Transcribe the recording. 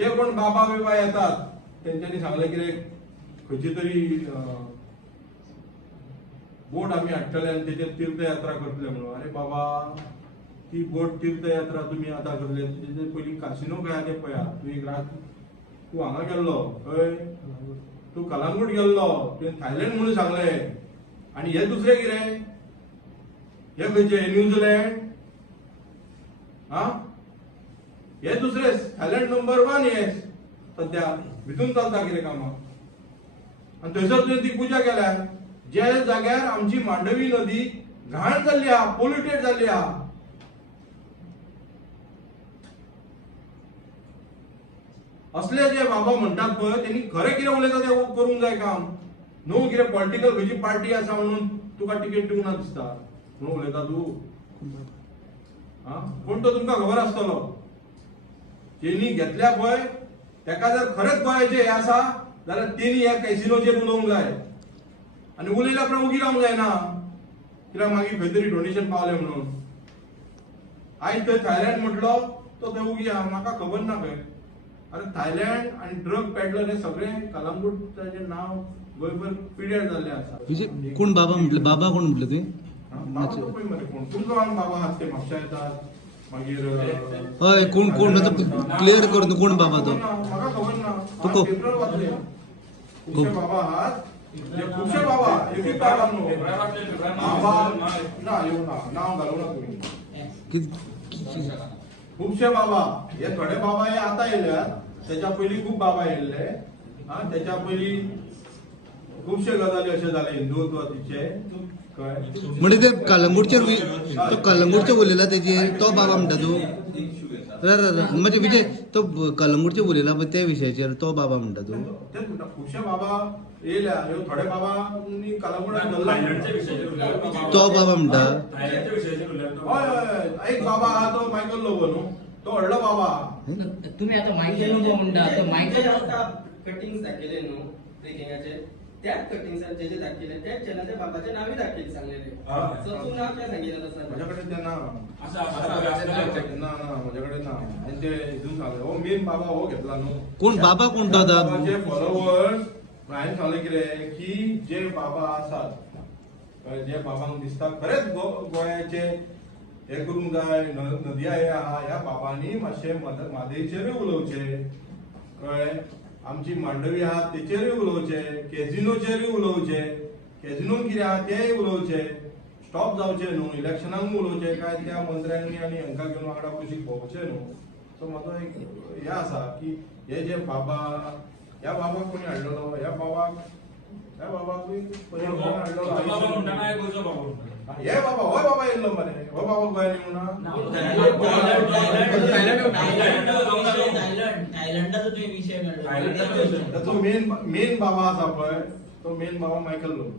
जे कोण बाबा बिबा येतात त्यांच्यानी सांगले की खंयची तरी बोट आम्ही हाडटले आणि त्याच्यात तीर्थयात्रा करतले म्हणून. अरे बाबा, ती बोट तीर्थयात्रा तुम्ही आता करले, त्याचे पयलीं कासिनो काय ते पळया. तू एक रात तू हांगा गेल्लो खंय, तू कलांगूट गेल्लो, तुवें थायलंड म्हणून सांगले. आणि हे दुसरे कितें, हे खंयचे न्यूझीलंड, हा हे दुसरे थायलंड नंबर 1 हे सध्या भितून चलता कितें कामां. आणि थंयसर तुवें ती पुजा केल्या ज्या जाग्यार आमची मांडवी नदी घाण जाल्ली आहा, पोल्युटेड जाल्ली आहा. असले जे बाबा म्हणतात पळय, त्यांनी खरें कितें उलयता ते करूंक जाय काम. न्हू कितें पॉलिटिकल खंयची पार्टी आसा म्हणून तुका टिकेट दिवंक ना दिसता म्हणून उलयता तूं. पूण तो तुमकां खबर आसतलो, जेनी घेतल्या पळय तेका जर खरेंच गोंयाचें हें आसा जाल्यार तेणी ह्या कॅसिनोचेर उलोवंक जाय. आणि उलयल्या उपरांत उगी रावंक जायना, कित्याक मागीर खंय तरी डोनेशन पावलें म्हणून. आयज थंय थायलंड म्हटलो तो थंय उगी आहा, म्हाका खबर ना खंय. अरे थायलंड आणि ड्रग पॅडलर हे सगळे कलंगूटचे नाव गोंयभर पिड्यार जाल्ले आसा. कोण बाबा म्हटलं, बाबा कोण म्हटलं तुवें? तुमचो हांगा बाबा आहात ते म्हापशा येतात मागीर हय कोण कोण क्लियर कर न्हू, कोण बाबा तो? म्हाका खबर ना, तुका पेपर वाचले. खुबशे बाबा आहात, खुबशे बाबा, एकूच बाबा न्हू, बाबा ना येऊ ना, नांव घालूं ना तुमी. खुबशे बाबा, हे थोडे बाबा हे आता येयल्यात, त्याच्या पयलीं खूब बाबा येयल्ले. त्याच्या पयलीं खुबशे गजाली अशे जाले हिंदुत्वाचे. म्हणजे ते कलंगूटचेर तो कलंगूटचे उलयला तेजेर तो बाबा म्हणटा तूं? म्हणजे विजय तो कलंगूटचे उलयला पळय त्या विशयाचेर तो बाबा म्हणटा तूं? तेच म्हणटा, खुबशे बाबा येयल्या, ह्यो थोडे बाबांनी कलंगूटान तो बाबा म्हणटा. हय हय, एक बाबा आहा तो मायकल लोबो न्हू, तो व्हडलो बाबा. तुम्ही आता मायकल लोबो म्हणटा, तो मायकल कटिंग्स दाखयले न्हू ट्रेकिंगाचे, त्याच कटिंग्स जे दाखयले त्याच चॅनलच्या बाबाचे नावे दाखयले सांगलेले. सो तू नाव काय सांगितलं तसं? माझ्याकडे ते नाव ना माझ्याकडे ना, आणि ते हितून सांगले हो मेन बाबा हो घेतला न्हू. कोण बाबा कोण तो आता? बाबाचे फॉलोवर्स हांवें सांगलें कितें की जे बाबा आसात, जे बाबांक दिसता खरेंच गोंयाचे हे करूंक जाय, नदया हे आहा, ह्या बाबांनी मातशे मादेचेरूय उलोवचे कळ्ळें. आमची मांडवी आहा तेचेरूय उलोवचे, कॅझिनोचेरूय उलोवचे, कॅझिनोन कितें आहा तेय उलोवचे. स्टॉप जावचे न्हू, इलेक्शनाक उलोवचे काय त्या मंत्र्यांनी आणि हांकां घेवन वांगडा कुशीक भोंवचे न्हू. सो म्हाजो एक हें आसा की हे जे बाबा, ह्या बाबाक कोणी हाडलेलो, ह्या बाबाकूय कोणी हाडलेलो. हे बाबा, हो बाबा येयल्लो मरे, हो बाबा गोंयान येवं ना. थायलंडाचो तुवें विशय काडलो. तो मेन बाबा आसा पळय, तो मेन बाबा मायकल लोबो.